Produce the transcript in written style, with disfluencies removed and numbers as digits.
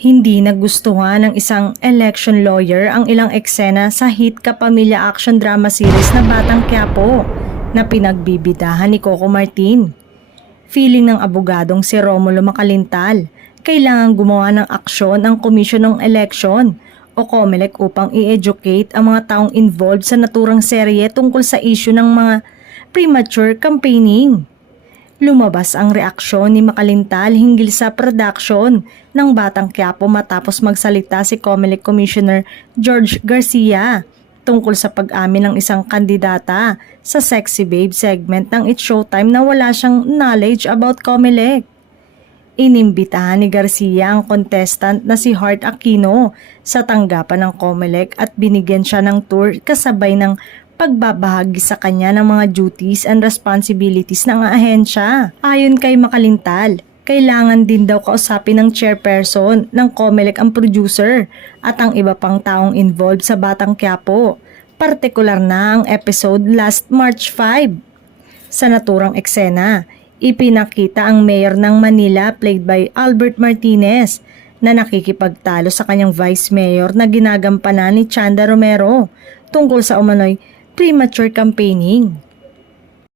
Hindi nagustuhan ng isang election lawyer ang ilang eksena sa hit kapamilya action drama series na Batang Quiapo na pinagbibidahan ni Coco Martin. Feeling ng abogadong si Romulo Macalintal, kailangan gumawa ng aksyon ang Komisyon ng Eleksyon o COMELEC upang i-educate ang mga taong involved sa naturang serye tungkol sa issue ng mga premature campaigning. Lumabas ang reaksyon ni Macalintal hinggil sa production ng Batang Quiapo matapos magsalita si COMELEC Commissioner George Garcia tungkol sa pag-amin ng isang kandidata sa Sexy Babe segment ng It's Showtime na wala siyang knowledge about COMELEC. Inimbitahan ni Garcia ang contestant na si Heart Aquino sa tanggapan ng COMELEC at binigyan siya ng tour kasabay ng pagbabahagi sa kanya ng mga duties and responsibilities ng ahensya. Ayon kay Macalintal, kailangan din daw kausapin ng chairperson ng COMELEC ang producer at ang iba pang taong involved sa Batang Quiapo, partikular na ang episode last March 5. Sa naturang eksena, ipinakita ang mayor ng Manila played by Albert Martinez na nakikipagtalo sa kanyang vice mayor na ginagampanan ni Chanda Romero tungkol sa umano'y premature campaigning.